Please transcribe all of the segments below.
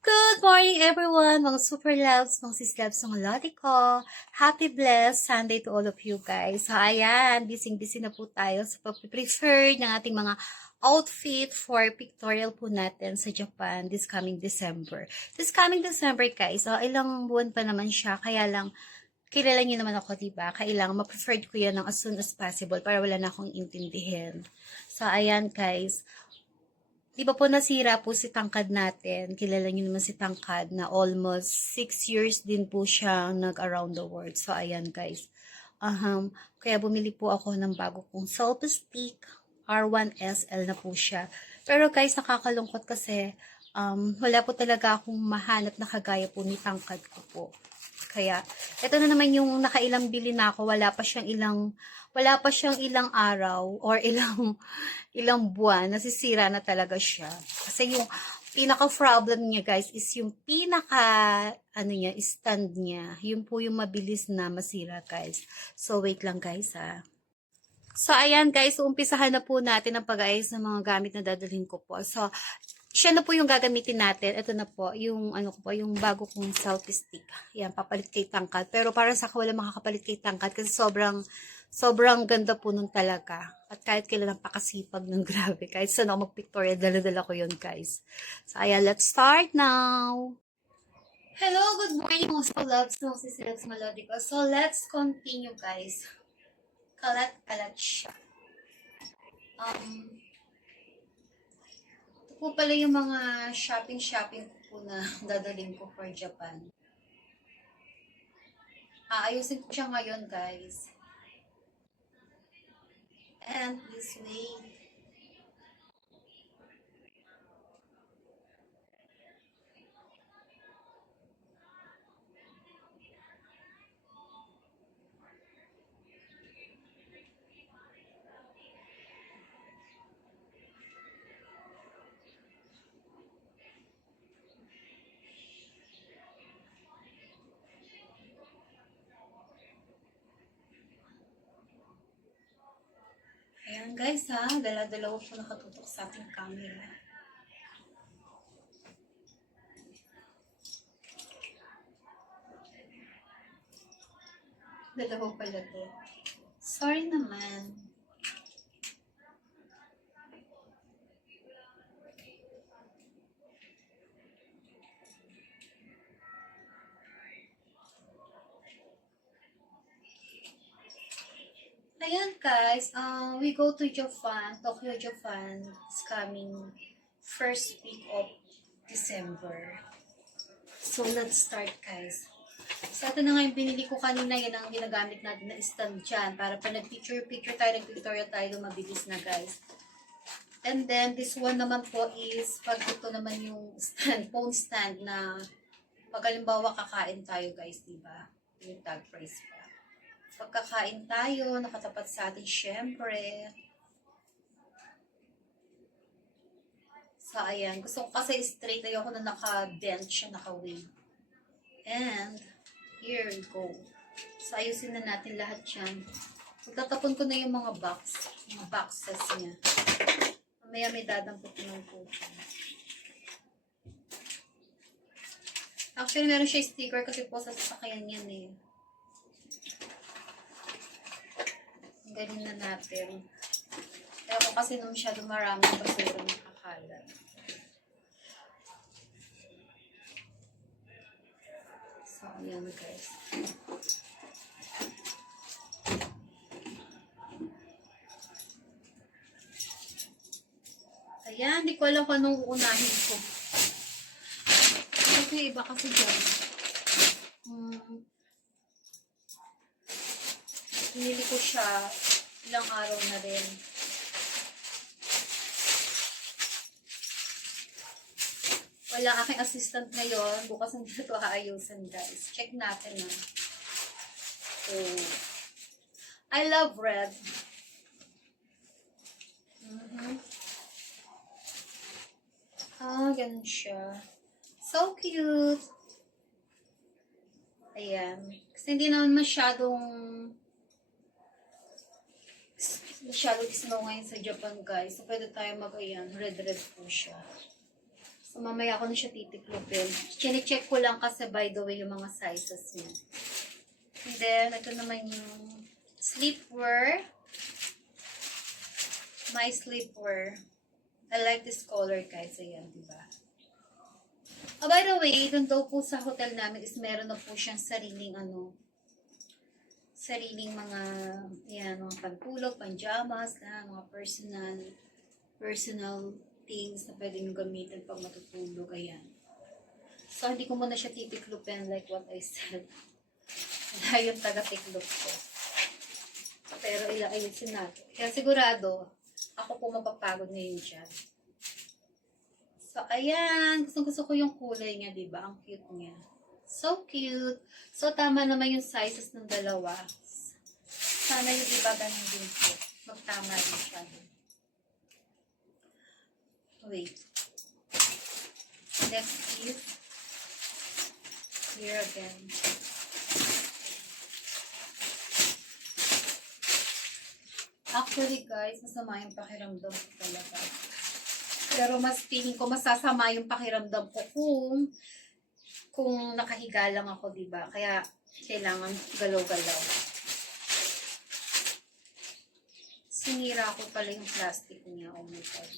Good morning everyone, mga super loves, mga sis loves, mga lodi ko. Happy blessed Sunday to all of you guys. So ayan, busy na po tayo sa pag-prefer ng ating mga outfit for pictorial po natin sa Japan this coming December. This coming December guys, ilang buwan pa naman siya, kaya lang kilala niyo naman ako, diba? Kailangan ma-preferred ko yan ng as soon as possible para wala na akong intindihin. So ayan guys, di ba po nasira po si Tangkad natin? Kilala niyo naman si Tangkad na almost 6 years din po siya nag-around the world. So, ayan guys. Kaya bumili po ako ng bago kong selfie stick. R1SL na po siya. Pero guys, nakakalungkot kasi wala po talaga akong mahanap na kagaya po ni Tangkad ko po. Kaya, ito na naman yung nakailang bili na ako. Wala pa siyang ilang araw or ilang buwan. Nasisira na talaga siya. Kasi yung pinaka-problem niya guys is yung stand niya. Yun po yung mabilis na masira guys. So, wait lang guys So, ayan guys, umpisahan na po natin ang pag-ayos ng mga gamit na dadalhin ko po. So, siya na po yung gagamitin natin. Ito na po, yung yung bago kong selfie stick. Yan, papalit kay Tangkad. Pero para sa akin, wala makakapalit kay Tangkad kasi sobrang ganda po nun talaga. At kahit kailan napakasipag ng grabe. Kahit saan ako mag-pictorial, dala-dala ko yun guys. So, ayan, let's start now. Hello, good morning mga loves, no, si Silex Melodico. So, let's continue guys. Kalat-kalat siya. Ito po pala yung mga shopping ko po na dadaling ko for Japan. Aayusin ko siya ngayon guys. And this way. Ayan guys dala-dalawa po nakatutok sa ating camera. Dalawa pala to. Sorry naman. Ayan guys, we go to Japan, Tokyo, Japan. It's coming first week of December. So let's start guys. So ito na nga yung binili ko kanina, yan ang ginagamit natin na stand dyan. Para pa nag-picture tayo, nag-pictorial tayo, mabilis na guys. And then this one naman po is, pag ito naman yung stand, phone stand na pag halimbawa kakain tayo guys, diba? Yung tag price pa. Pagkakain tayo, nakatapat sa atin, syempre. So, ayan. Gusto ko kasi straight. Ayoko na naka-bend siya, naka-wave. And, here we go. So, ayusin na natin lahat yan. Pagtatapon ko na yung mga boxes niya. Mamaya may dadampot ng puto. Actually, meron siya sticker kasi po sa sasakyan yan eh. Ganyan na natin. Kaya ko kasi nung masyado maraming basura nakakalat. So, ayan guys. Ayan, di ko alam kung anong uunahin ko. Kasi iba kasi dyan. Pinili ko siya ilang araw na rin. Wala aking assistant ngayon. Bukas hindi na ito aayusin guys. Check natin na. Oh. I love red. Ganun siya. So cute. Ayan. Kasi hindi naman masyadong snow ngayon sa Japan guys. So pwede tayo mag-ayan. Red po siya. So, mamaya ako na siya titiklopin. Chine-check ko lang kasi by the way yung mga sizes niya. And then, ito naman yung sleepwear. My sleepwear. I like this color guys. Ayan, diba? Oh, by the way, dun daw po sa hotel namin is meron na po siyang sariling sariling mga, yan, mga pantulog, pajamas, mga personal things na pwede nyo gamitin pag matutulog. Ayan. So, hindi ko muna siya titiklopin like what I said. Wala yung taga-tiklop ko. Pero ayusin natin. Kaya sigurado, ako po mapapagod ngayon dyan. So, ayan. Gusto ko yung kulay niya, diba? Ang cute niya. So cute. So, tama naman yung sizes ng dalawa. Sana yung iba ganun din po. Magtama din siya. Wait. Next is here again. Actually guys, masama yung pakiramdam ko talaga. Pero mas feeling ko masasama yung pakiramdam ko kung nakahiga lang ako, diba? Kaya kailangan galaw-galaw. Sinira ko pala yung plastic niya. Oh my God.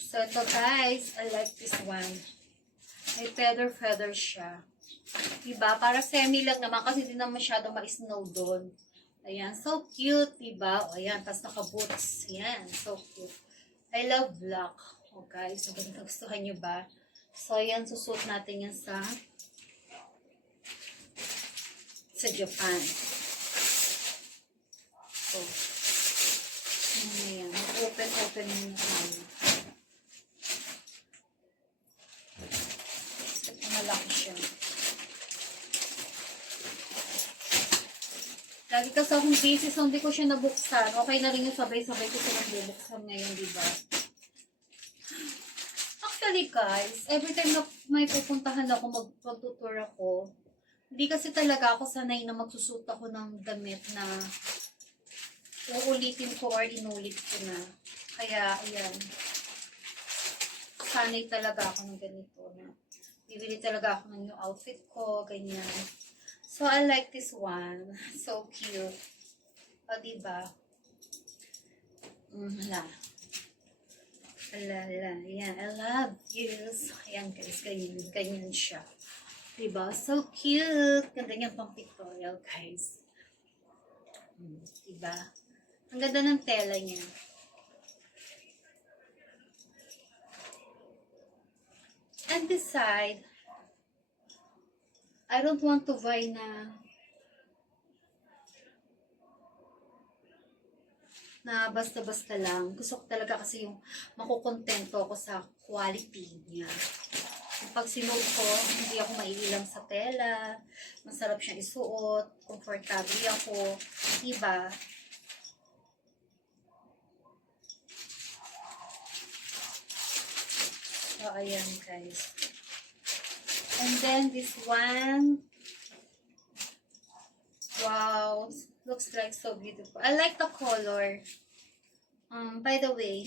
So ito guys, I like this one. May feather siya. Diba? Para semi lang naman kasi hindi na masyado ma-snow doon. Ayan, so cute, diba? O, ayan, tapos naka-boots. Ayan, so cute. I love black. Okay, so gustuhan nyo ba? So, ayan, susuot natin yan sa Japan. So, ayan, open muna tayo. So, malaki siya. Lagi kasi akong busy, so hindi ko siya nabuksan. Okay na rin yung sabay-sabay ko siya nabubuksan ngayon, diba? Actually guys, every time na may pupuntahan ako, magtutour ako, hindi kasi talaga ako sanay na magsusuot ako ng damit na uulitin ko or inulit ko na. Kaya, ayan. Sanay talaga ako ng ganito na. Bibili talaga ako ng new outfit ko, ganyan. So, I like this one. So cute. O, diba? Hala. Ayan. I love you. So, ayan guys. Ganyan siya. Diba? So cute. Ganda niyang pang pictorial, guys. Diba? Ang ganda ng tela niya. And this side, I don't want to buy na basta-basta lang. Gusto ko talaga kasi yung makukontento ako sa quality niya. Pag sinuot ko, hindi ako maiilang sa tela. Masarap siyang isuot. Comfortable ako. Diba? So, ayan guys. And then this one. Wow. Looks like so beautiful. I like the color. By the way,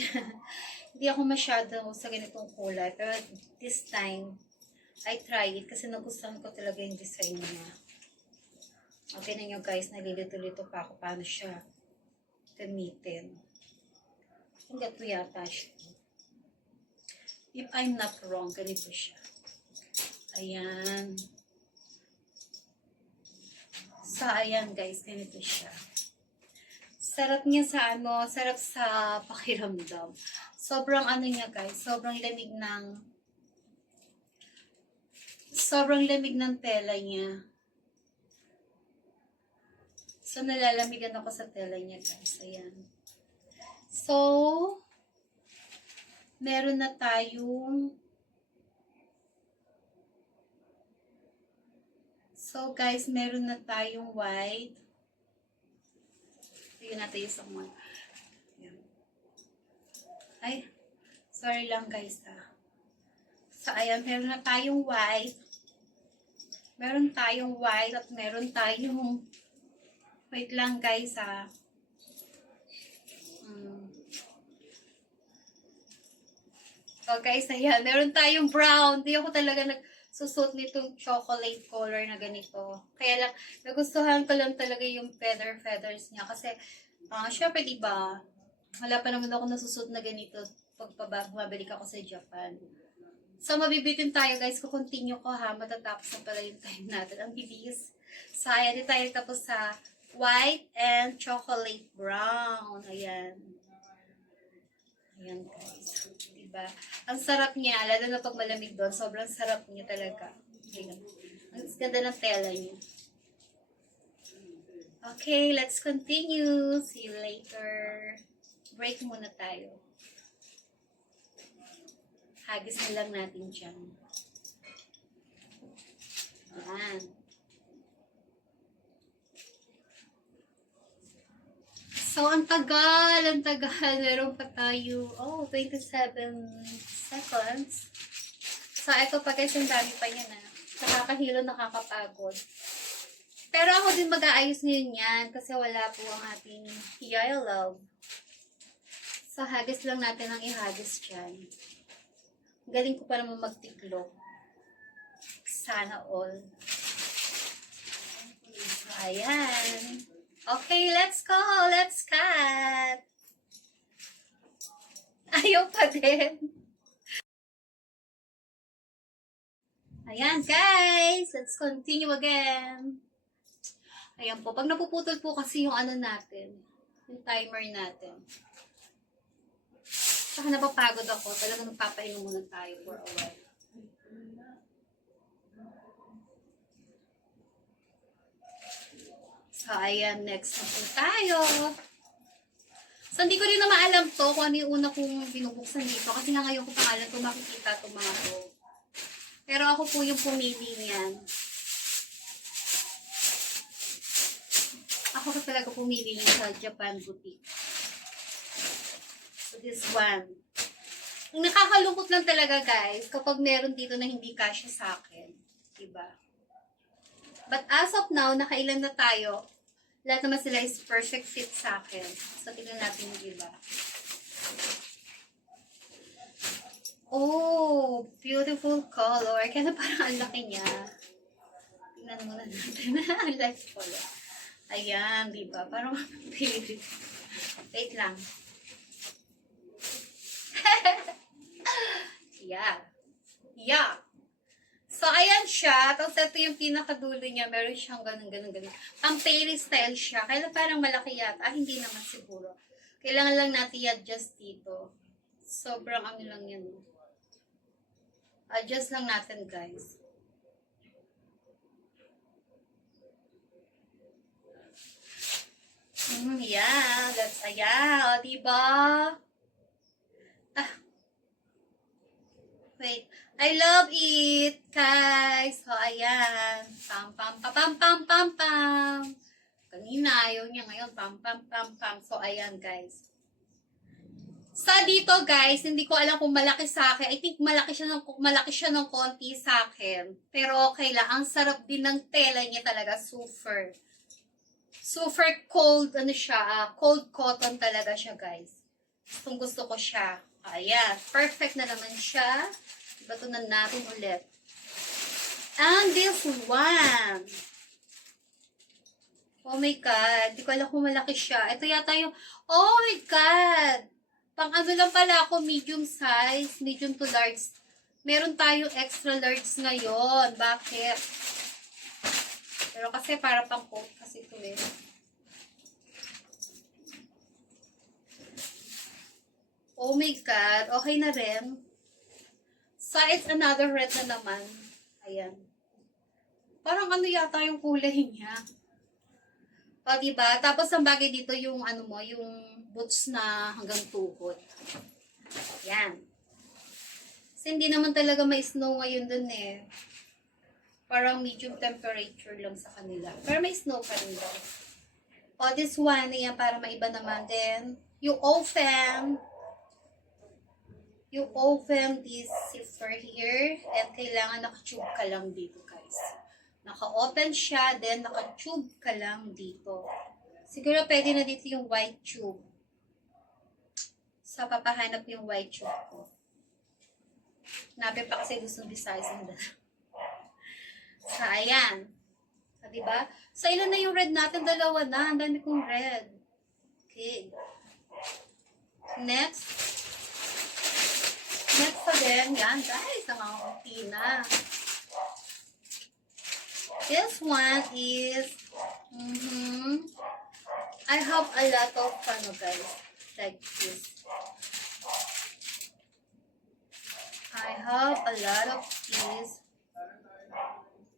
hindi ako masyado sa ganitong kulay. Pero this time, I try it kasi nagustuhan ko talaga yung design niya. Okay na nyo guys, nalilito-lito pa ako paano siya gamitin. Ang gato yata siya. If I'm not wrong, ganito siya. Ayan. So, ayan guys, ganito siya. Sarap niya sa sarap sa pakiramdam. Sobrang niya guys, sobrang lamig ng tela niya. So, nalalamigan ako sa tela niya guys. Ayan. So, meron na tayong white. Tignan natin yung isang one. Ay, sorry lang guys So, ayan, meron na tayong white. Meron tayong white at meron tayong, wait lang guys So guys, ayan, meron tayong brown. Di ako talaga nagsusot nitong chocolate color na ganito. Kaya lang, nagustuhan ko lang talaga yung feathers niya. Kasi, syempre diba, wala pa naman ako nasusot na ganito pag mabalik ako sa Japan. So, mabibitin tayo guys. Kukontinue ko ha. Matatapos na pala yung time natin. Ang bilis. So, ayan, di tayo tapos sa white and chocolate brown. Ayan. Ayan guys. Diba? Ang sarap niya. Lalo na pag malamig doon. Sobrang sarap niya talaga. Ayan. Ang ganda ng tela niya. Okay, let's continue. See you later. Break muna tayo. Hagis na lang natin dyan. Ayan. So, ang tagal. Meron pa tayo. 27 seconds. So, ito pa guys, ang dami pa yan Nakakahilo, nakakapagod. Pero ako din mag-aayos ngayon yan kasi wala po ang ating yellow. So, hagis lang natin ang ihagis dyan. Galing ko pa naman magtiklop. Sana all. So, ayan. Okay, let's go. Let's cut. Ayaw pa din. Ayan, guys. Let's continue again. Ayan po. Pag napuputol po kasi yung natin, yung timer natin. Saka napapagod ako. Talagang nagpapahinga muna tayo for a while. So, ayan. Next na po tayo. So, hindi ko rin na maalam to kung ano yung una kong binubuksan dito. Kasi nga ngayon ko pangalan ito makikita itong mga to. Pero ako po yung pumili niyan. Ako ka talaga pumili niyan sa Japan Boutique. So, this one. Ang nakakalungkot lang talaga, guys, kapag meron dito na hindi kasya sa akin. Diba? But as of now, nakailan na tayo. Lahat naman sila is perfect fit sa akin. So, tignan natin yung iba. Oh, beautiful color. Kaya parang ang laki niya. Tignan muna natin. Ang laki color. Ayan, diba? Parang favorite. Wait lang. Yeah. So, ayan siya. Tapos, ito yung pinakadulo niya. Meron siyang ganun. Pang fairy style siya. Kaya parang malaki yata. Hindi naman siguro. Kailangan lang natin i-adjust dito. Sobrang lang yan. Adjust lang natin, guys. Yeah. Ayan. O, diba? Wait. I love it, guys. So, ayan. Pam. Kanina, ayaw niya ngayon. Pam. So, ayan, guys. Sa dito, guys, hindi ko alam kung malaki sa akin. I think malaki siya ng konti sa akin. Pero okay lang. Ang sarap din ng tela niya talaga. Super cold, cold cotton talaga siya, guys. Gusto ko siya. Ayan. Perfect na naman siya. Batunan natin ulit. And this one. Oh my God. Di ko alam kung malaki siya. Ito yata yung, oh my God. Pang lang pala ako, medium size, medium to large. Meron tayong extra large ngayon. Bakit? Pero kasi para pang coat kasi ito eh. Oh my God. Okay na rin. So, it's another red na naman. Ayan. Parang yata yung kulay niya. O, diba? Tapos, ang bagay dito yung, yung boots na hanggang tuhod. Yan. Kasi hindi naman talaga may snow ngayon dun eh. Parang medium temperature lang sa kanila. Pero may snow pa rin daw. O, this one, yan, para maiba naman din. You open this zipper here. And kailangan naka-tube ka lang dito, guys. Naka-open siya, then naka-tube ka lang dito. Siguro pwede na dito yung white tube. So, papahanap yung white tube ko. Nape pa kasi Luzon, Visayas ang dala. So, ayan. So, diba? So, ilan na yung red natin? Dalawa na. Ang dami kong red. Okay. Next. Next again. Yan, guys. Ang mga unti na. This one is, I have a lot of fun, guys. Like this. I have a lot of these.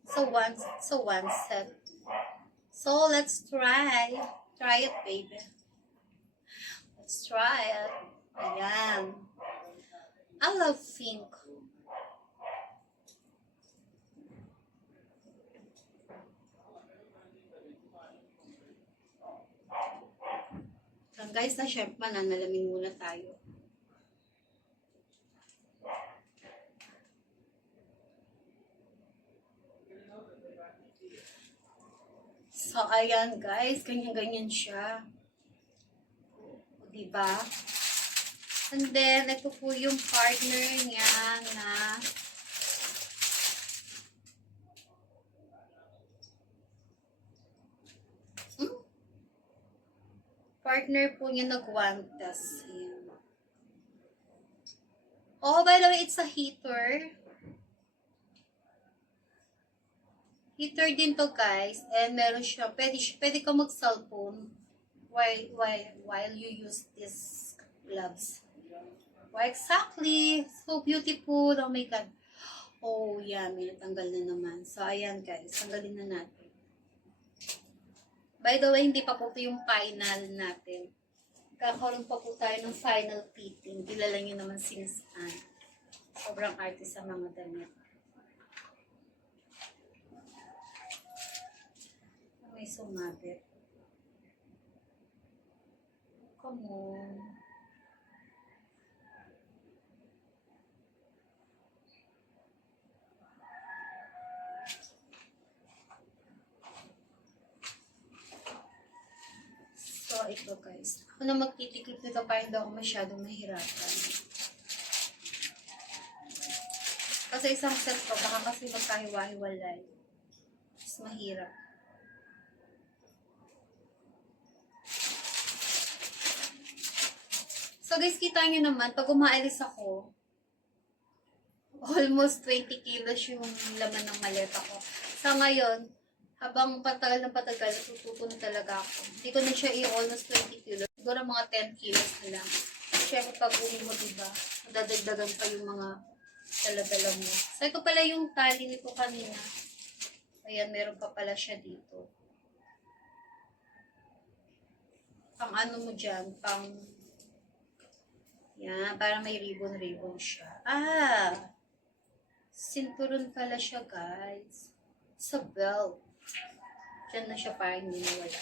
So one set. So let's try. Try it, baby. Let's try it. Ayan. I love pink. Guys, na syempre mananalamin muna tayo. So, ayan guys, ganyan-ganyan siya. O, diba? And then, ito po yung partner niya na partner po niya nagwantas. Oh, by the way, it's a heater. Heater din to, guys. And meron siya, pwede ka mag-cellphone while you use these gloves. Why exactly? So beautiful. Oh my God. Oh, yeah. May natanggal na naman. So, ayan, guys. Tanggalin na natin. By the way, hindi pa po ito yung final natin. Kakaroon pa po tayo ng final fitting. Kilala nyo naman si Miss Anne. Sobrang artist sa mga damit. May sumabit. Come on. So, ito guys. Ako na magtitiklip nito para hindi ako masyadong mahirapan. Kasi isang set ko, baka kasi magkahiwa-hiwalay. Mas mahirap. So guys, kita nyo naman, pag umaalis ako, almost 20 kilos yung laman ng maleta ko. Sa ngayon, habang patagal ng patagal, natututo na talaga ako. Hindi ko na siya almost 20 kilos. Siguro mga 10 kilos na lang. Siyempre pag uwi mo, diba, madadagdagan pa yung mga dala-dala mo. So ito pala yung tali nito kanina. Ayan, meron pa pala siya dito. Pang ano mo dyan, pang... Yan, para may ribbon-ribbon siya. Ah! Sinturon pala siya, guys. Sa belt. Diyan na siya para hindi nawala.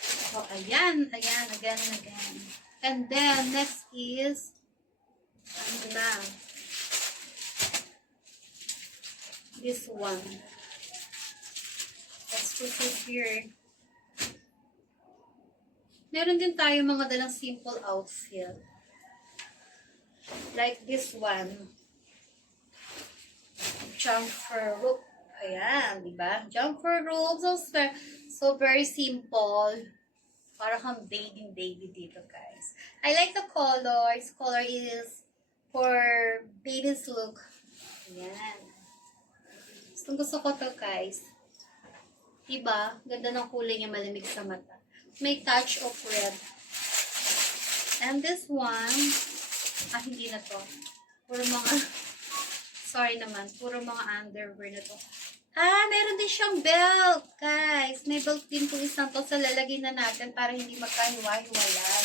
So, ayan. Ayan, again and again. And then, next is, ano na? This one. Let's proceed here. Meron din tayo mga dalang simple outfit. Like this one. Jumper rope. Ayan, diba? Jumper rope. So very simple. Para kang baby dito, guys. I like the color. This color is for baby's look. Ayan. Gusto ko to, guys. Diba? Ganda ng kulay niya, malamig sa mata. May touch of red. And this one, hindi na to. Puro mga, sorry naman, puro mga underwear na to. Meron din siyang belt, guys. May belt din po isang to. So, lalagay na natin para hindi magkahiwa-hiwalay.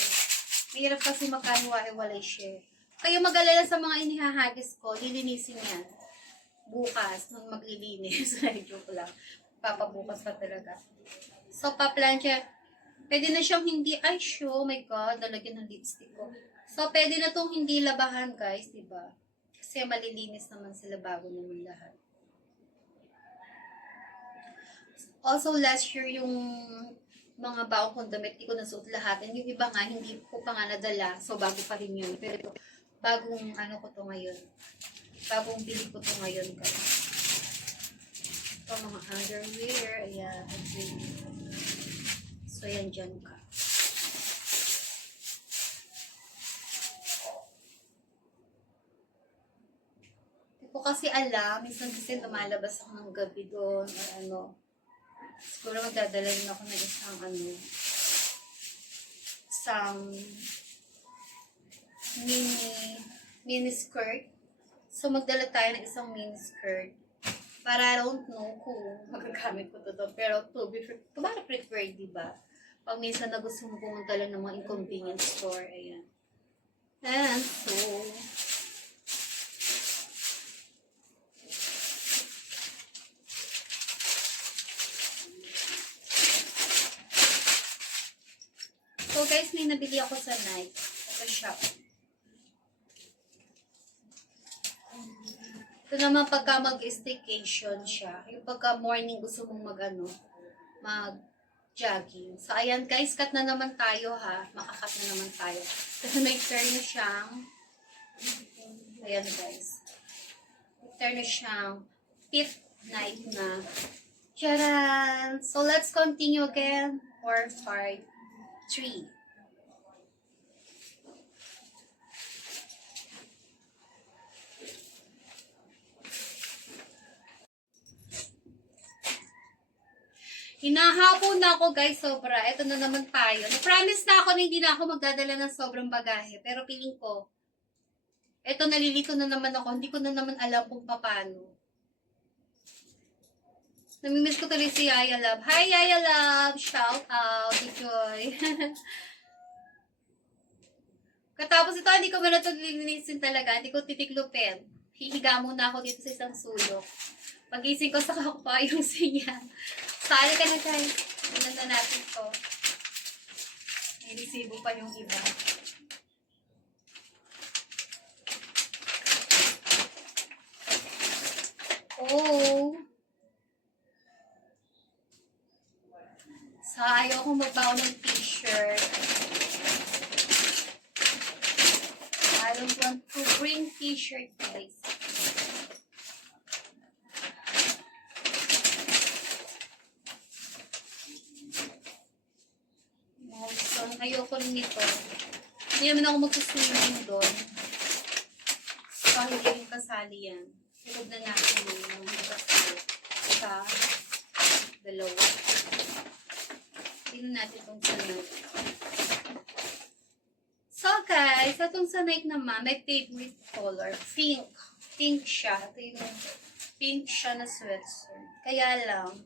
Mahirap kasi magkahiwa-hiwalay siya. Kayo mag-alala sa mga inihahagis ko, lilinisin yan. Bukas, nung maglilinis. Joke lang. Papabukas pa talaga. So, pa-plancha. Pwede na siyang hindi, oh my God, nalagyan ng lipstick ko. So, pwede na tong hindi labahan, guys, diba? Kasi malilinis naman sila bago naman lahat. Also, last year, yung mga bago kong damit, di ko nasuot lahat. And yung iba nga, hindi ko pa nga nadala. So, bago pa rin yun. Pero ito, bagong ano ko to ngayon. Bagong bili ko to ngayon guys. Ito mga underwear. Ayan. So, yan dyan ka. Hindi ko kasi alam. Minsan kasi lumalabas ako ng gabi doon. Or ano. Siguro magdadala rin ako ng isang mini skirt. So, magdala tayo ng isang mini skirt. Para I don't know kung magagamit ko to. Pero to be preferred, diba? Pag minsan na gusto mo pumunta lang ng mga inconvenience store. Ayan. And so guys, may nabili ako sa Nike. Sa shop. Ito naman pagka mag-staycation siya. Yung pagka morning gusto mong mag-jogging. So, ayan guys, cut na naman tayo ha. Makakat na naman tayo. Kasi may turn na siyang, ayan guys. May turn na siyang fifth night na. Charan! So, let's continue again for part 3. Hinahapon na ako guys, sobra. Ito na naman tayo. Na-promise na ako na hindi na ako magdadala ng sobrang bagahe. Pero feeling ko, ito nalilito na naman ako. Hindi ko na naman alam kung paano. Namimiss ko tuloy si Yaya Love. Hi Yaya Love! Shout out! Joy! Katapos ito, hindi ko ba ito lilinisin talaga. Hindi ko titiklupin. Hihiga muna ako dito sa isang sulok. Pagising ko sa kakpa yung siya. Sali ka na guys. Tignan na natin to. May resibo pa yung iba. Oh. Sa ayaw kong magbawa ng t-shirt. I don't want to bring t-shirt guys. Ayoko rin nito. Hindi naman ako magsusunin doon. So, hindi rin kasali yan. Tulog na natin yung sa dalawa. Tingnan natin itong sanay. So, guys, itong sanay naman, my favorite color, pink. Pink siya. Ito yung pink siya na sweatshirt. Kaya lang,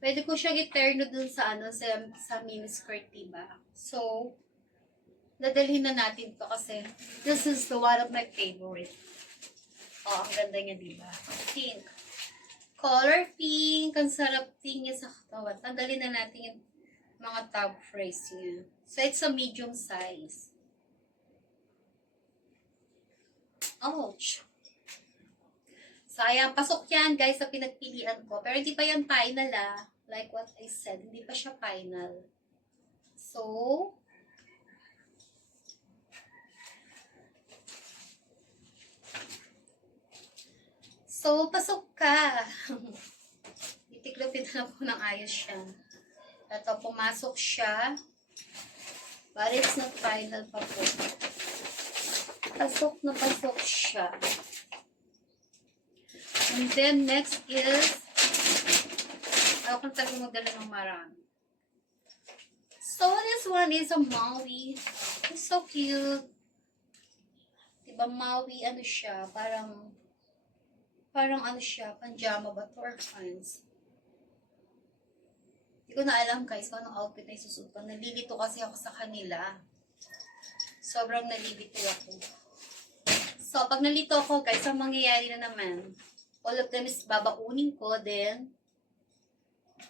pwede ko siya i-terno dun sa sa mini skirt, diba? So, dadalhin na natin to kasi this is one of my favorite. Oh, ang ganda niya, diba? Pink. Color pink. Ang sarap tingin sa katawan. Tanggalin na natin yung mga top phrase niya. So, it's a medium size. Ouch! So, ayan, pasok yan, guys, sa pinagpilian ko. Pero hindi pa yan final, ah. Like what I said, hindi pa siya final. So, pasok ka. Itiklopin na po ng ayos siya. Ito, pumasok siya. But it's not final pa po. Pasok na pasok siya. And then, next is, ako kung talagang magdala ng marami. So, this one is a Maui. It's so cute. Diba, Maui, ano siya, parang ano siya, panjama ba to or pants? Hindi ko na alam guys kung anong outfit na isusuot ko. Nalilito kasi ako sa kanila. Sobrang nalilito ako. So, pag nalito ako guys, ang mangyayari na naman, all of them is babaunin ko, then,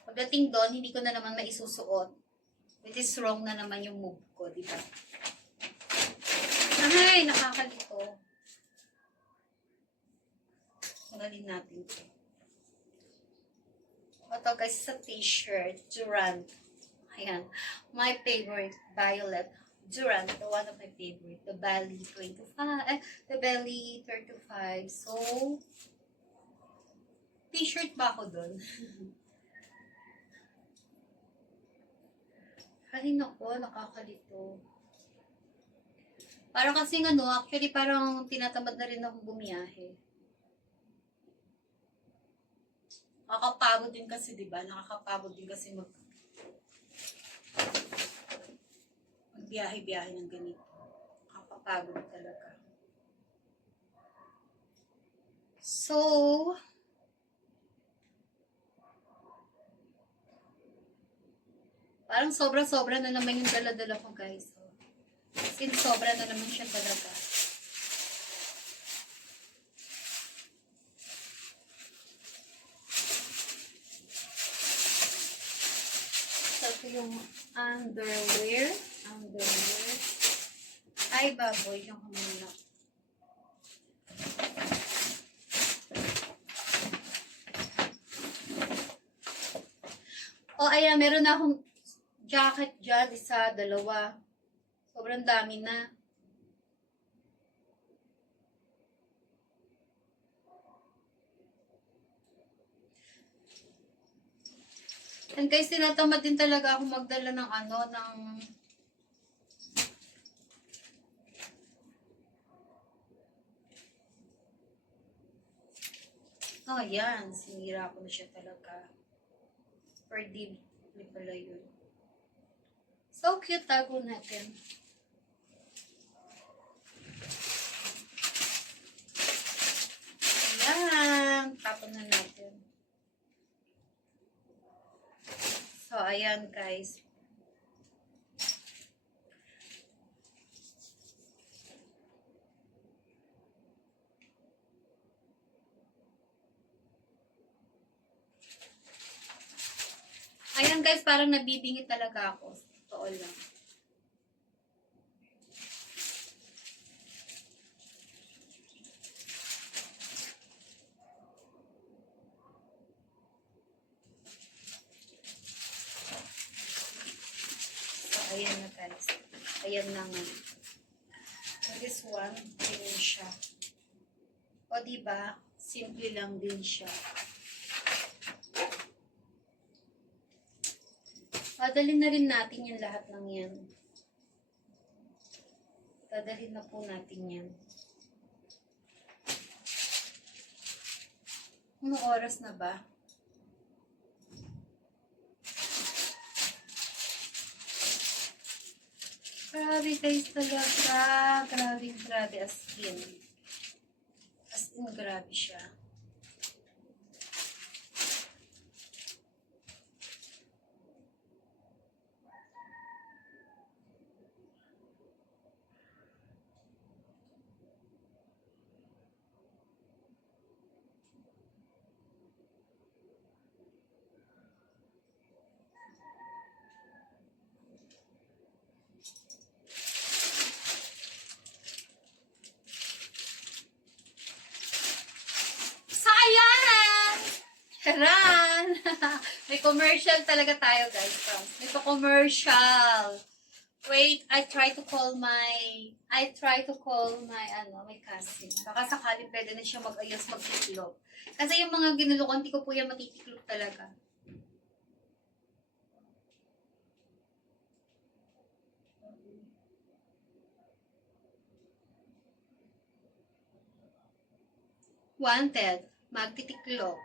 pagdating doon, hindi ko na naman maisusuot. Which is wrong na naman yung move ko, di ba? Ay, nakakalito. Tanggalin natin ito. Ito guys, sa t-shirt, Durant. Ayan. My favorite, violet. Durant, the one of my favorite. The Belly 25, the Belly 35. So, t-shirt ba ako dun? Ay, nako, nakakalito. Parang kasi ano, actually parang tinatamad na rin akong bumiyahe. Nakakapagod din kasi, di ba? Nakakapagod din kasi magbiyahe-biyahe ng ganito. Nakakapagod talaga. So, parang sobra-sobra na naman yung dala-dala ko, guys. So, since sobra na naman siya talaga. So, ito yung underwear. Ay, baboy, yung kumuna. Oh, ayan, meron na akong jacket dyan. Isa, dalawa. Sobrang dami na. And guys, tinatamad din talaga ako magdala ng ano, ng oh, yan. Sinira ko na siya talaga. Per dib pala yun. So cute, tago natin. Ayan. Tapon na natin. So, ayan guys. Ayan guys, parang nabibingit talaga ako. Totoo lang. So, ayan na guys. Ayan na nga. So, this one, ganyan siya. O, diba? Simple lang din siya. Dadalhin na rin natin yung lahat ng yan. Dadalhin na po natin yan. Anong oras na ba? Grabe guys talaga. Grabe as in. As in, grabe siya. Charan! May commercial talaga tayo, guys. May commercial. Wait, I try to call my cousin. Baka sakali pwede na siya mag-ayos, magtiklop. Kasi yung mga ginulukon, di ko po yan matitiklop talaga. Wanted, magtitiklop.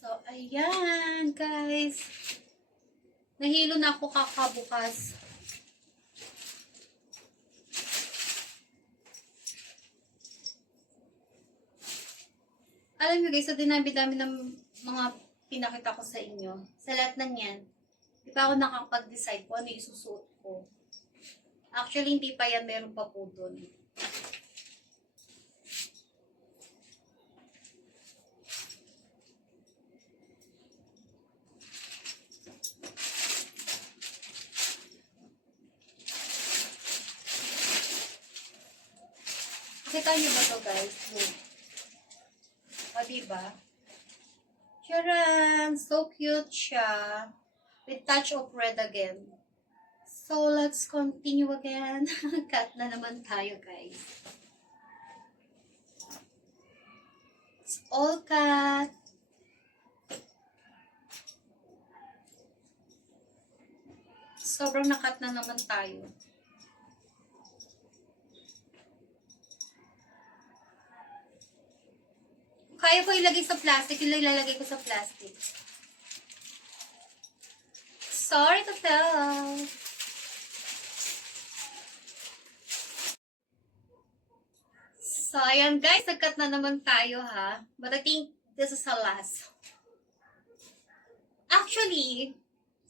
So, ayan, guys. Nahilo na ako kakabukas. Alam nyo guys, sa dinami-dami ng mga pinakita ko sa inyo, sa lahat ng yan, di pa ako nakapag-decide kung ano isusuot ko. Actually, hindi pa yan, meron pa po dun. Kita nyo ba to guys? Look. O, diba? Charan! So cute siya. With touch of red again. So, let's continue again. Cut na naman tayo, guys. It's all cut. Sobrang nakat na naman tayo. Kaya ko ilagay sa plastic, ilalagay ko sa plastic. Sorry to tell. So, ayan guys, nagkat na naman tayo ha. But I think this is the last. Actually,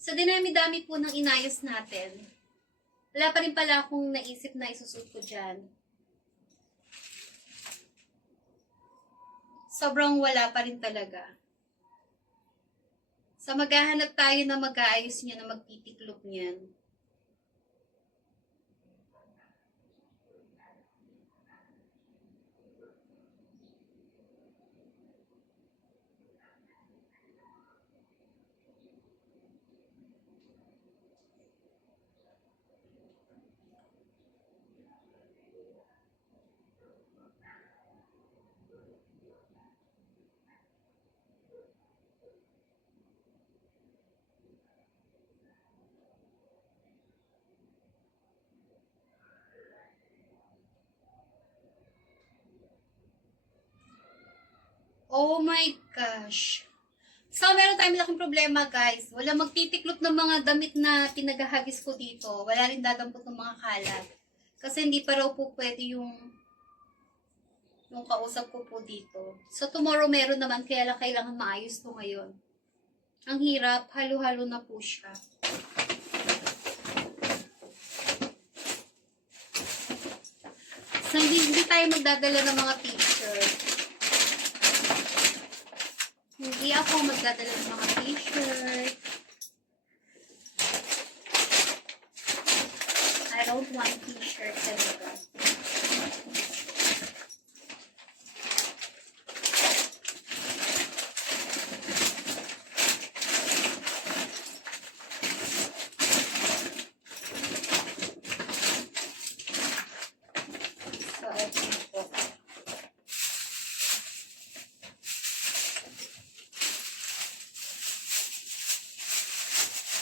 sa dinami-dami po ng inayos natin, wala pa rin pala akong naisip na isusuot ko dyan. Sobrang wala pa rin talaga. So, maghahanap tayo na mag-aayos niya, na magtitiklop niyan. Oh my gosh. So, meron tayong malaking problema, guys. Wala magtitiklop ng mga damit na pinagahagis ko dito. Wala rin dadampot ng mga kalat. Kasi hindi pa raw po pwede yung kausap ko po dito. So, tomorrow meron naman, kaya lang kailangan maayos to ngayon. Ang hirap, halo-halo na po siya. So, hindi tayo magdadala ng mga t-shirt. Hindi ako magdadala ng mga t-shirt. I don't want t-shirt talaga. So, ito po.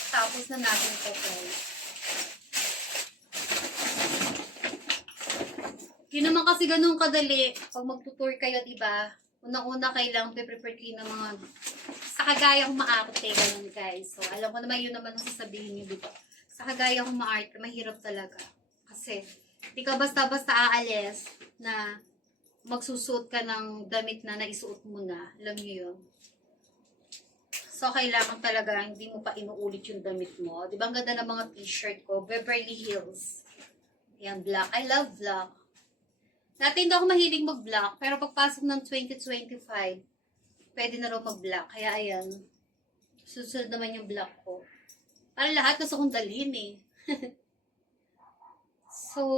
Tapos na natin ito, guys. Yun naman kasi ganun kadali. Pag magtutour kayo, diba? Unang-una kailangan prepare kayo ng mga sa kagaya kong maarte, ganun guys. So, alam ko naman yun naman ang sasabihin nyo, diba? Sa kagaya kong maarte, mahirap talaga. Kasi, di ka basta-basta aalis na magsusuot ka ng damit na naisuot mo na. Alam nyo yun? So, kailangan talaga hindi mo pa inuulit yung damit mo. Di ba ang ganda ng mga t-shirt ko? Beverly Hills. Yan, black. I love black. Dati hindi ako mahilig mag-black, pero pagpasok ng 2025, pwede na raw mag-black. Kaya ayan, susunod naman yung black ko. Para lahat gusto kong dalhin eh. So,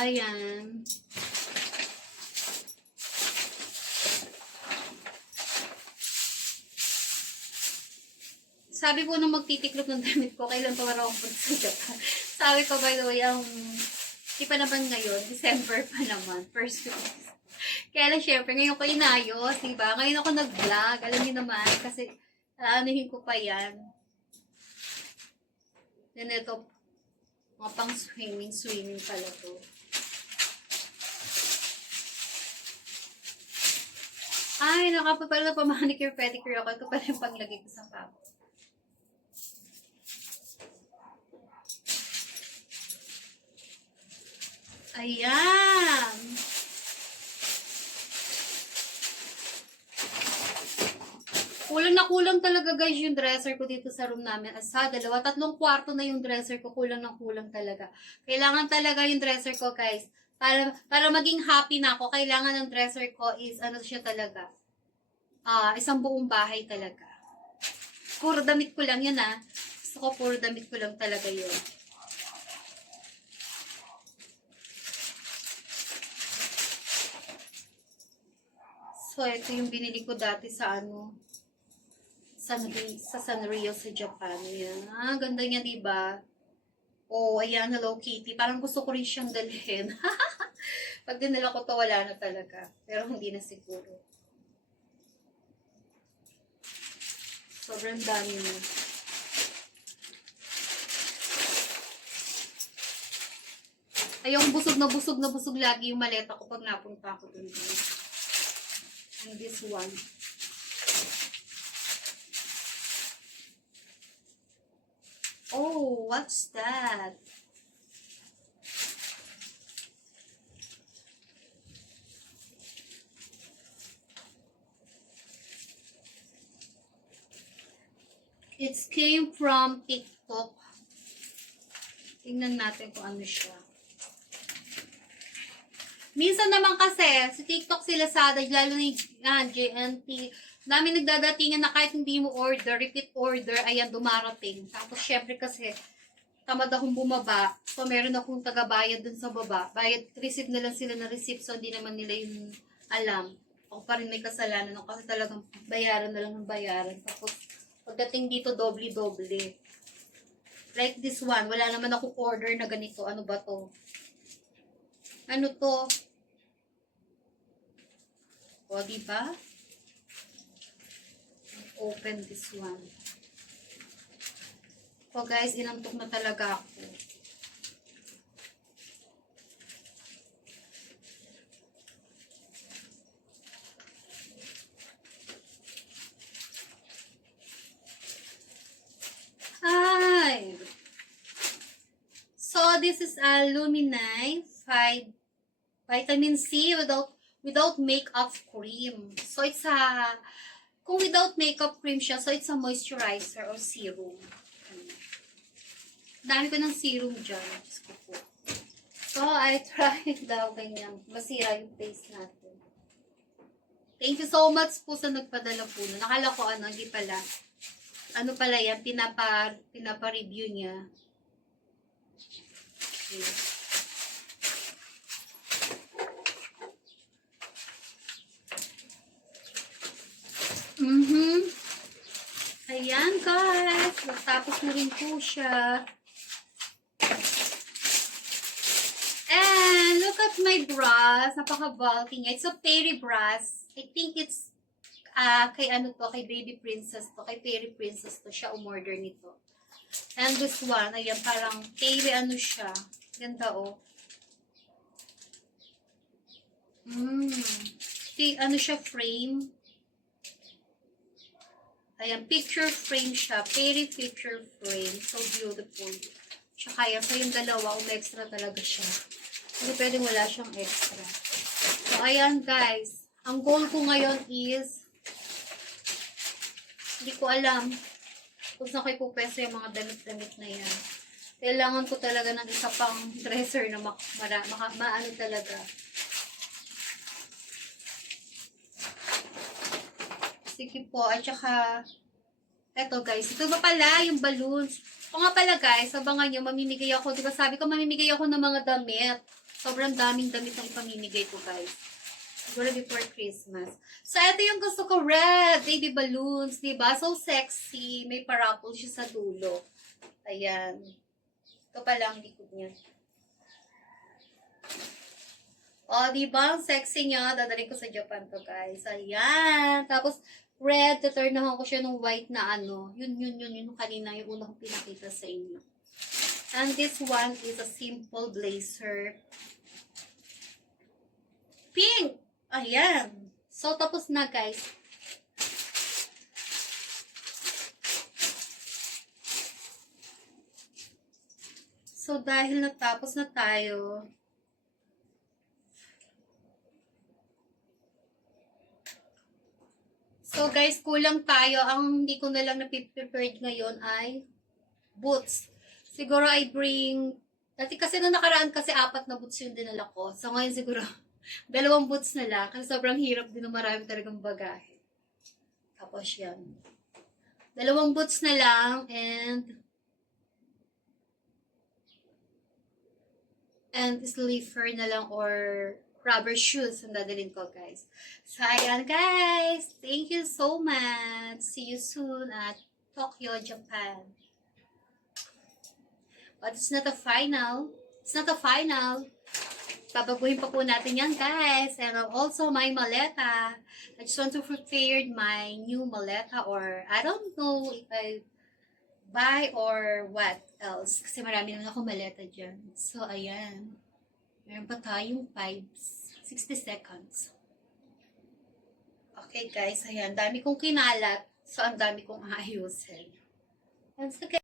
ayan. Sabi po nung magtitiklop ng damit ko, kailan pa wala akong pagsagata. Sabi ko, by the way, di pa naman ngayon, December pa naman, first week. Kaya lang, syempre, ngayon ko inayos, diba? Ngayon ako nag-vlog, alam niyo naman, kasi aanihin ko pa yan. Then ito, mga pang swimming pala to. Ay, nakapapala pa manicure pedicure ako. Ito pala yung panglagay ko sa pako. Ayan. Kulang na kulang talaga guys yung dresser ko dito sa room namin. Asa, 2-3 kwarto na yung dresser ko. Kulang na kulang talaga. Kailangan talaga yung dresser ko guys. Para maging happy na ako, kailangan ng dresser ko is ano siya talaga. Isang buong bahay talaga. Puro damit ko lang yun Gusto ko puro damit ko lang talaga yun. So, ito yung binili ko dati sa Sanrio sa Japan. Yan. Ganda niya, diba? Oh, ayan, Hello Kitty. Parang gusto ko rin siyang dalhin. Pag dinala ko to, wala na talaga. Pero hindi na siguro. Sobrang dami na. Ayong busog na busog lagi yung maleta ko pag napunta ako dun. And this one. Oh, what's that? It came from TikTok. Tingnan natin kung ano siya. Minsan naman kasi, sa TikTok sila sa lalo ni JNT, dami nagdadatingan na kahit hindi mo order, repeat order, ayan, dumarating. Tapos, syempre kasi, tamad akong bumaba, so meron akong tagabayad dun sa baba. Receive na lang sila na receipt, so hindi naman nila yung alam. Ako pa rin may kasalanan, kasi talagang bayaran na lang ng bayaran. Tapos, pagdating dito, doble-doble. Like this one, wala naman ako order na ganito. Ano ba to? Ano to? O, diba? Open this one. O guys, inantok na talaga ako. Hi! So, this is a Lumini 5 Vitamin C without makeup cream. So, it's a, kung without makeup cream siya, so it's a moisturizer or serum. Dami ko ng serum dyan. So, I tried daw ganyan. Masira yung face natin. Thank you so much po sa nagpadala po. Nakala ko hindi pala. Ano pala yan? Pinapa-review niya. Okay. Ayan guys. Tapos na rin po siya. And look at my brush. Napaka-bulky niya. It's a Perry brush. I think it's kay Baby Princess to. Kay Perry Princess to siya umorder nito. And this one, ayan, parang Perry siya. Ganda siya, frame. Ayan, picture frame siya. Perry picture frame. So beautiful. Tsaka yan. So yung dalawa, extra talaga siya. Hindi pwedeng wala siyang extra. So ayan guys. Ang goal ko ngayon is, hindi ko alam kung saan ko ipupeso yung mga damit-damit na yan. Kailangan ko talaga ng isa pang dresser na maano talaga. Sige po. At saka, eto guys. Ito ba pala yung balloons? O nga pala guys, abangan nyo, mamimigay ako. Diba sabi ko, mamimigay ako ng mga damit. Sobrang daming damit na ipamimigay ko guys. Siguro before Christmas. So, ito yung gusto ko. Red. Baby balloons. Diba? So sexy. May parapol siya sa dulo. Ayan. Ito pala ang likod niya. O, diba? Ang sexy niya. Dadaling ko sa Japan to guys. Ayan. Tapos, red. Taturnahan ko siya ng white na Yun. Yung kanina. Yung una kong pinakita sa inyo. And this one is a simple blazer. Pink. Ayan. So, tapos na guys. So, dahil natapos na tayo, so guys, kulang tayo. Ang hindi ko na lang napiprepared ngayon ay boots. Siguro I bring, dati kasi nung nakaraan kasi 4 na boots yung dinala ko. So ngayon siguro 2 boots na lang. Kasi sobrang hirap din ng marami talagang bagahe. Tapos yan. 2 boots na lang and sleeper na lang or rubber shoes ang dadalhin ko, guys. So, ayan, guys. Thank you so much. See you soon at Tokyo, Japan. But it's not a final. It's not a final. Babaguhin pa po natin yan, guys. And also, my maleta. I just want to prepare my new maleta or I don't know if I buy or what else. Kasi marami naman ako maleta dyan. So, ayan. Meron pa tayong 60 seconds. Okay guys, ayan. Dami kong kinalat. So, ang dami kong aayusin. Once again,